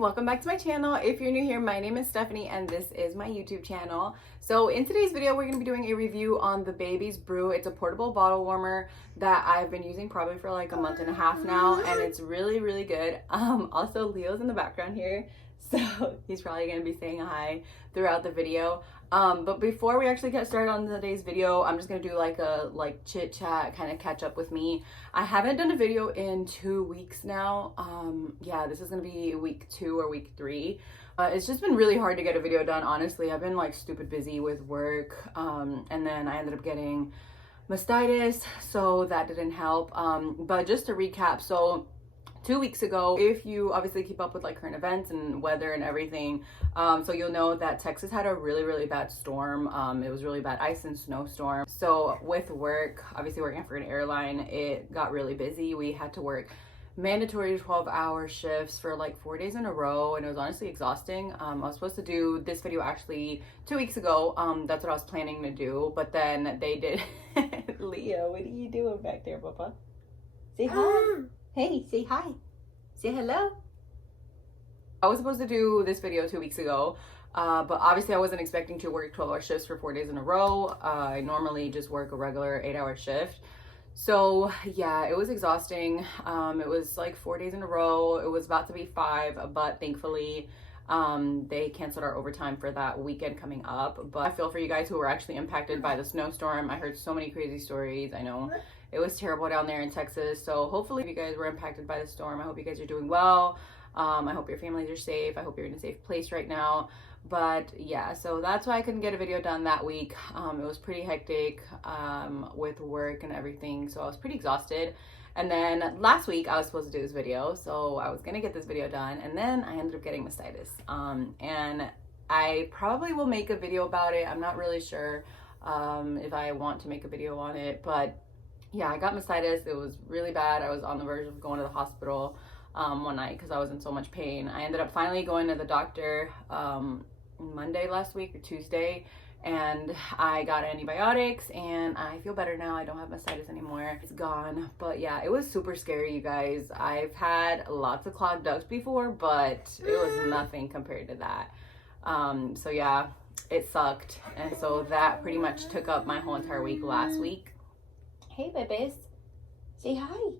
welcome back to my channel. If you're new here, my name is Stephanie and this is my YouTube channel. So in today's video, we're going to be doing a review on the Babys Brew. It's a portable bottle warmer that I've been using probably for like a month and a half now, and it's really good. Also, Leo's in the background here, so he's probably going to be saying hi throughout the video. But before we actually get started on today's video, I'm just gonna do like a chit chat, kind of catch up with me. I haven't done a video in 2 weeks now. Yeah, this is gonna be week 2 or week 3. It's just been really hard to get a video done, honestly. I've been like stupid busy with work, and then I ended up getting mastitis, so that didn't help. But just to recap, so 2 weeks ago, if you obviously keep up with like current events and weather and everything, so you'll know that Texas had a really bad storm. It was really bad ice and snowstorm. So with work, obviously working for an airline, it got really busy. We had to work mandatory 12-hour shifts for like 4 days in a row, and it was honestly exhausting. I was supposed to do this video actually 2 weeks ago. That's what I was planning to do, but then they did. Leo, what are you doing back there, Papa? Say hi. Hey, say hi. Say hello. I was supposed to do this video 2 weeks ago, but obviously I wasn't expecting to work 12-hour shifts for 4 days in a row. I normally just work a regular 8-hour shift. So yeah, it was exhausting. It was like 4 days in a row. It was about to be 5, but thankfully they canceled our overtime for that weekend coming up. But I feel for you guys who were actually impacted by the snowstorm. I heard so many crazy stories. I know it was terrible down there in Texas. So hopefully if you guys were impacted by the storm, I hope you guys are doing well. I hope your families are safe. I hope you're in a safe place right now. But yeah, so that's why I couldn't get a video done that week. It was pretty hectic with work and everything. So I was pretty exhausted. And then last week I was supposed to do this video. So I was gonna get this video done, and then I ended up getting mastitis. And I probably will make a video about it. I'm not really sure if I want to make a video on it, but yeah, I got mastitis. It was really bad. I was on the verge of going to the hospital one night because I was in so much pain. I ended up finally going to the doctor Monday last week or Tuesday, and I got antibiotics and I feel better now. I don't have mastitis anymore. It's gone. But yeah, it was super scary, you guys. I've had lots of clogged ducts before, but it was nothing compared to that. So yeah, it sucked. And so that pretty much took up my whole entire week last week. Hey, babies. Say hi.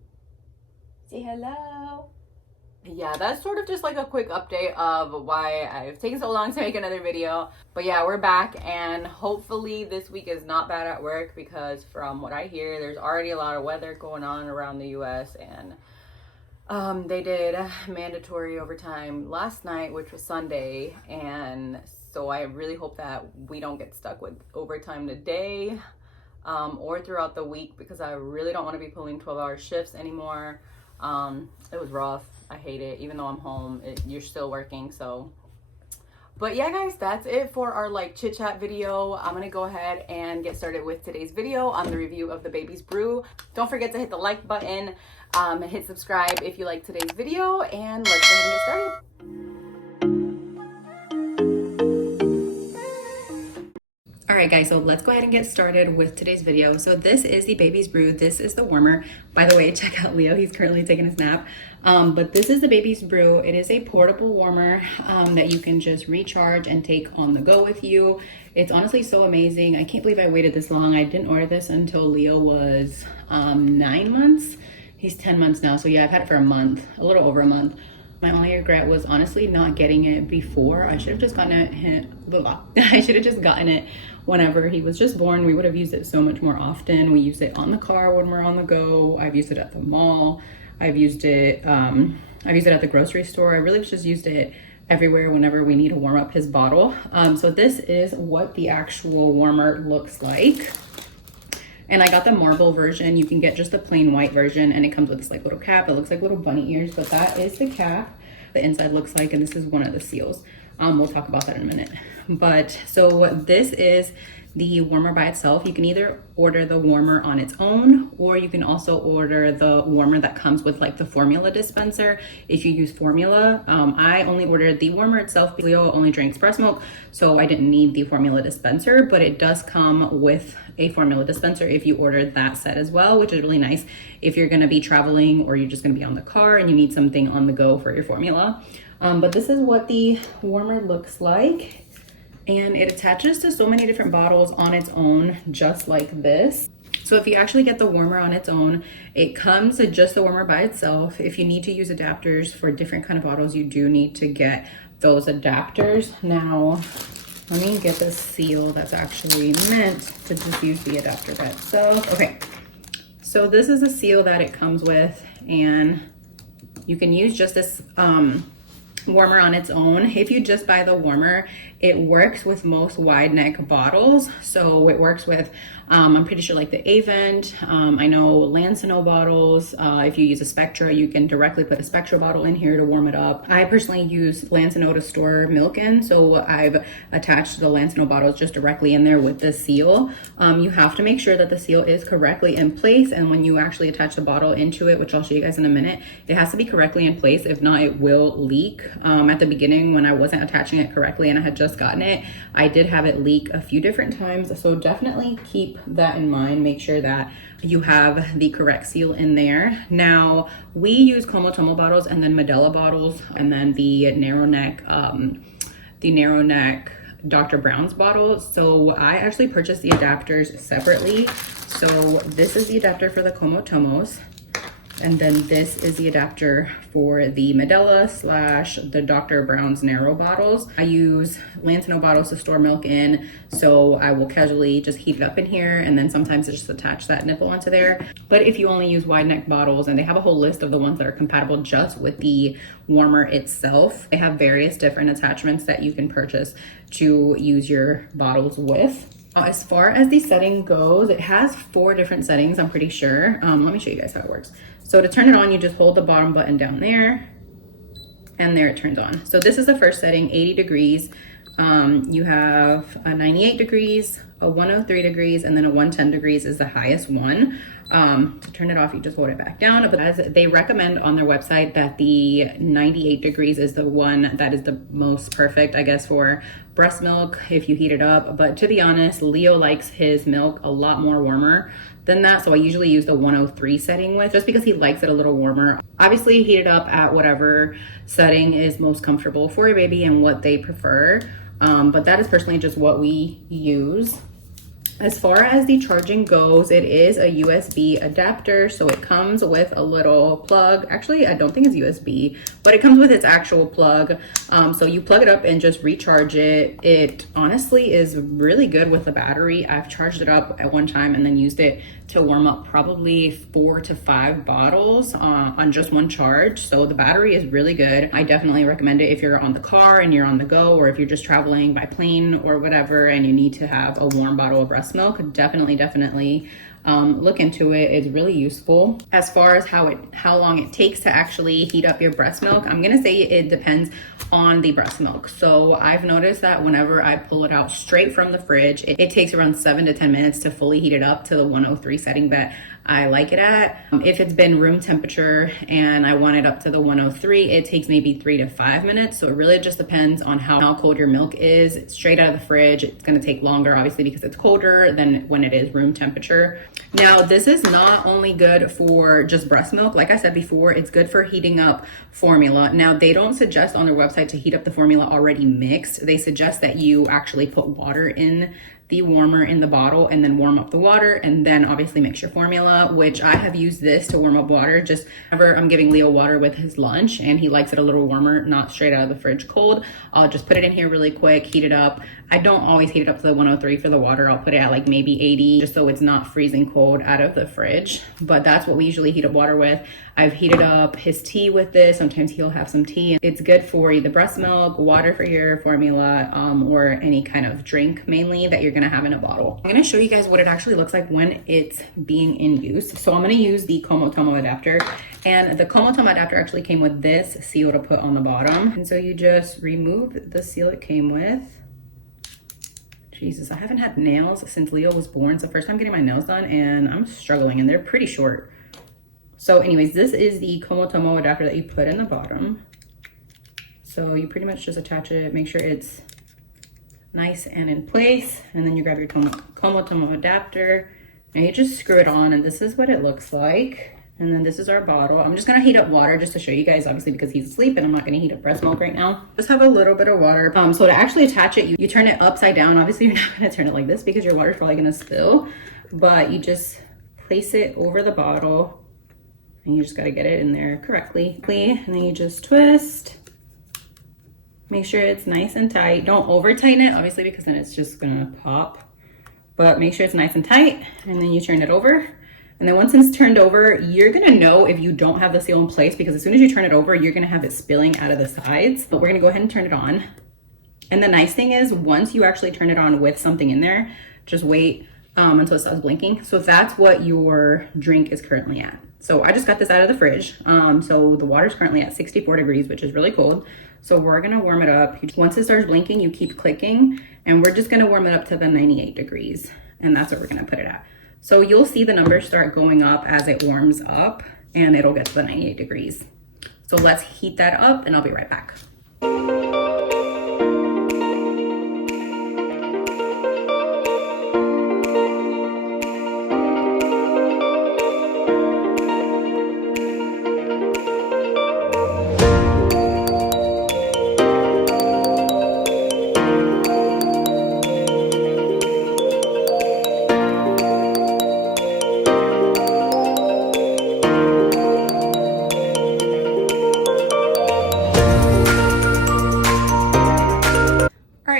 Say hello. Yeah, that's sort of just like a quick update of why I've taken so long to make another video. But yeah, we're back, and hopefully this week is not bad at work, because from what I hear, there's already a lot of weather going on around the US, and they did mandatory overtime last night, which was Sunday, and so I really hope that we don't get stuck with overtime today or throughout the week, because I really don't want to be pulling 12-hour shifts anymore. It was rough. I hate it. Even though I'm home, you're still working. So, but yeah, guys, that's it for our like chit chat video. I'm gonna go ahead and get started with today's video on the review of the Babys Brew. Don't forget to hit the like button, and hit subscribe if you like today's video, and let's go ahead and get started. Alright guys, so let's go ahead and get started with today's video. So this is the Babys Brew. This is the warmer. By the way, check out Leo. He's currently taking a nap. But this is the Babys Brew. It is a portable warmer that you can just recharge and take on the go with you. It's honestly so amazing. I can't believe I waited this long. I didn't order this until Leo was 9 months. He's 10 months now. So yeah, I've had it for a month, a little over a month. My only regret was honestly not getting it before. I should have just gotten it. I should have just gotten it whenever he was just born. We would have used it so much more often. We use it on the car when we're on the go. I've used it at the mall. I've used it at the grocery store. I really just used it everywhere whenever we need to warm up his bottle. So this is what the actual warmer looks like. And I got the marble version. You can get just the plain white version, and it comes with this like little cap. It looks like little bunny ears, but that is the cap. The inside looks like, and this is one of the seals. We'll talk about that in a minute. But so this is the warmer by itself. You can either order the warmer on its own, or you can also order the warmer that comes with like the formula dispenser if you use formula. I only ordered the warmer itself. Leo only drinks breast milk, so I didn't need the formula dispenser, but it does come with a formula dispenser if you ordered that set as well, which is really nice if you're going to be traveling or you're just going to be on the car and you need something on the go for your formula. But this is what the warmer looks like. And it attaches to so many different bottles on its own, just like this. So if you actually get the warmer on its own, it comes with just the warmer by itself. If you need to use adapters for different kind of bottles, you do need to get those adapters. Now, let me get this seal that's actually meant to just use the adapter by itself. Okay, so this is a seal that it comes with, and you can use just this warmer on its own. If you just buy the warmer, it works with most wide neck bottles. So it works with, I'm pretty sure like the Avent, I know Lansino bottles. If you use a Spectra, you can directly put a Spectra bottle in here to warm it up. I personally use Lansino to store milk in, so I've attached the Lansino bottles just directly in there with the seal. You have to make sure that the seal is correctly in place, and when you actually attach the bottle into it, which I'll show you guys in a minute, it has to be correctly in place. If not, it will leak. At the beginning, when I wasn't attaching it correctly and I had just gotten it, I did have it leak a few different times. So definitely keep that in mind. Make sure that you have the correct seal in there. Now, we use Como bottles and then Medela bottles, and then the narrow neck Dr. Brown's bottles. So I actually purchased the adapters separately. So this is the adapter for the Como Tomos. And then this is the adapter for the Medela / the Dr. Brown's narrow bottles. I use Lansino bottles to store milk in, so I will casually just heat it up in here, and then sometimes I just attach that nipple onto there. But if you only use wide neck bottles, and they have a whole list of the ones that are compatible just with the warmer itself, they have various different attachments that you can purchase to use your bottles with. As far as the setting goes, it has 4 different settings, I'm pretty sure. Let me show you guys how it works. So to turn it on, you just hold the bottom button down there, and there it turns on. So this is the first setting, 80 degrees. You have a 98 degrees, a 103 degrees, and then a 110 degrees is the highest one. To turn it off, you just hold it back down. But as they recommend on their website, that the 98 degrees is the one that is the most perfect, I guess, for breast milk if you heat it up. But to be honest, Leo likes his milk a lot more warmer than that, so I usually use the 103 setting just because he likes it a little warmer. Obviously, heat it up at whatever setting is most comfortable for your baby and what they prefer, but that is personally just what we use. As far as the charging goes, it is a USB adapter, so it comes with a little plug. Actually, I don't think it's USB, but it comes with its actual plug. So you plug it up and just recharge it. It honestly is really good with the battery. I've charged it up at one time and then used it to warm up probably 4 to 5 bottles on just one charge. So the battery is really good. I definitely recommend it if you're on the car and you're on the go, or if you're just traveling by plane or whatever and you need to have a warm bottle of breast milk. Definitely look into it. It's really useful. As far as how long it takes to actually heat up your breast milk, I'm gonna say it depends on the breast milk. So I've noticed that whenever I pull it out straight from the fridge, it takes around 7 to 10 minutes to fully heat it up to the 103 setting that I like it at. If it's been room temperature and I want it up to the 103, it takes maybe 3 to 5 minutes. So it really just depends on how cold your milk is. Straight out of the fridge, it's gonna take longer, obviously, because it's colder than when it is room temperature. Now, this is not only good for just breast milk. Like I said before, it's good for heating up formula. Now, they don't suggest on their website to heat up the formula already mixed. They suggest that you actually put water in the warmer in the bottle and then warm up the water, and then obviously mix your formula, which I have used this to warm up water just whenever I'm giving Leo water with his lunch and he likes it a little warmer, not straight out of the fridge cold. I'll just put it in here really quick, heat it up. I don't always heat it up to the 103 for the water. I'll put it at like maybe 80 just so it's not freezing cold out of the fridge, but that's what we usually heat up water with. I've heated up his tea with this. Sometimes he'll have some tea. It's good for either breast milk, water for your formula, or any kind of drink mainly that you're gonna have in a bottle. I'm gonna show you guys what it actually looks like when it's being in use. So I'm gonna use the Como Tomo adapter, and the Como Tomo adapter actually came with this seal to put on the bottom. And so you just remove the seal it came with. Jesus, I haven't had nails since Leo was born. It's the first time getting my nails done and I'm struggling, and they're pretty short. So anyways, this is the Como Tomo adapter that you put in the bottom. So you pretty much just attach it, make sure it's nice and in place, and then you grab your Como Tomo adapter and you just screw it on, and this is what it looks like. And then this is our bottle. I'm just gonna heat up water just to show you guys, obviously because he's asleep and I'm not gonna heat up breast milk right now. Just have a little bit of water. So to actually attach it, you turn it upside down. Obviously you're not gonna turn it like this because your water's probably gonna spill, but you just place it over the bottle and you just gotta get it in there correctly. And then you just twist. Make sure it's nice and tight. Don't over tighten it, obviously, because then it's just gonna pop. But make sure it's nice and tight, and then you turn it over. And then once it's turned over, you're gonna know if you don't have the seal in place, because as soon as you turn it over, you're gonna have it spilling out of the sides. But we're gonna go ahead and turn it on. And the nice thing is, once you actually turn it on with something in there, just wait until it stops blinking. So that's what your drink is currently at. So I just got this out of the fridge. So the water's currently at 64 degrees, which is really cold. So we're gonna warm it up. Once it starts blinking, you keep clicking, and we're just gonna warm it up to the 98 degrees. And that's what we're gonna put it at. So you'll see the numbers start going up as it warms up, and it'll get to the 98 degrees. So let's heat that up, and I'll be right back.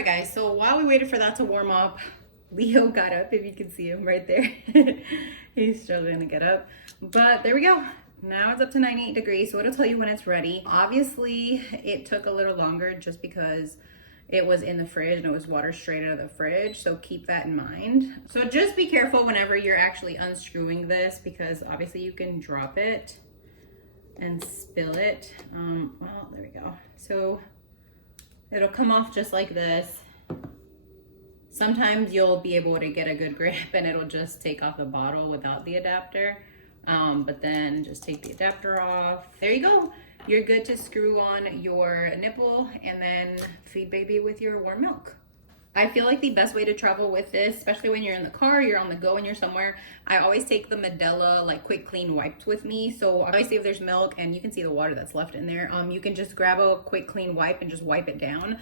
Guys, so while we waited for that to warm up, Leo got up, if you can see him right there. He's struggling to get up, but there we go. Now it's up to 98 degrees, so it'll tell you when it's ready. Obviously it took a little longer just because it was in the fridge and it was water straight out of the fridge, so keep that in mind. So just be careful whenever you're actually unscrewing this, because obviously you can drop it and spill it. Well, there we go. So it'll come off just like this. Sometimes you'll be able to get a good grip and it'll just take off the bottle without the adapter. But then just take the adapter off. There you go. You're good to screw on your nipple and then feed baby with your warm milk. I feel like the best way to travel with this, especially when you're in the car, you're on the go and you're somewhere, I always take the Medela like quick clean wipes with me. So obviously if there's milk and you can see the water that's left in there, you can just grab a quick clean wipe and just wipe it down.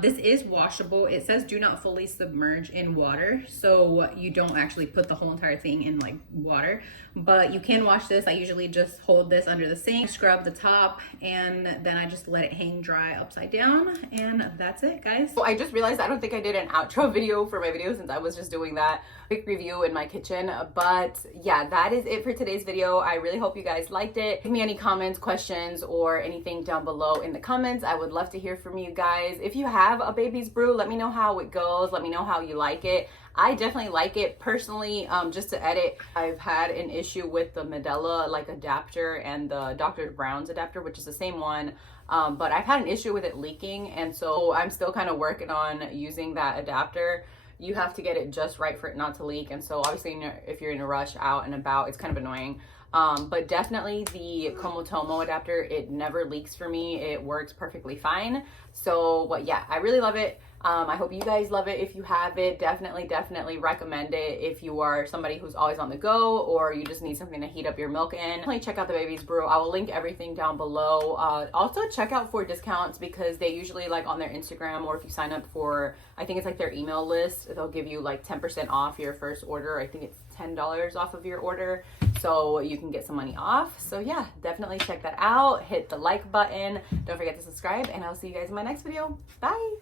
This is washable. It says do not fully submerge in water, so you don't actually put the whole entire thing in like water, but you can wash this. I usually just hold this under the sink, scrub the top, and then I just let it hang dry upside down, and that's it, guys. So I just realized I don't think I did an outro video for my video since I was just doing that quick review in my kitchen. But yeah, that is it for today's video. I really hope you guys liked it. Give me any comments, questions, or anything down below in the comments. I would love to hear from you guys. If you have a Babys Brew, let me know how it goes. Let me know how you like it. I definitely like it personally. Just to edit, I've had an issue with the Medela like adapter and the Dr. Brown's adapter, which is the same one. But I've had an issue with it leaking, and so I'm still kind of working on using that adapter. You have to get it just right for it not to leak, and so obviously if you're in a rush out and about, it's kind of annoying. But definitely the Komotomo adapter, it never leaks for me. It works perfectly fine. So but yeah, I really love it. I hope you guys love it. If you have it, definitely recommend it. If you are somebody who's always on the go, or you just need something to heat up your milk in, definitely check out the Babys Brew. I will link everything down below. Also check out for discounts, because they usually like on their Instagram, or if you sign up for, I think it's like their email list, they'll give you like 10% off your first order. I think it's $10 off of your order, so you can get some money off. So yeah, definitely check that out. Hit the like button. Don't forget to subscribe, and I'll see you guys in my next video. Bye.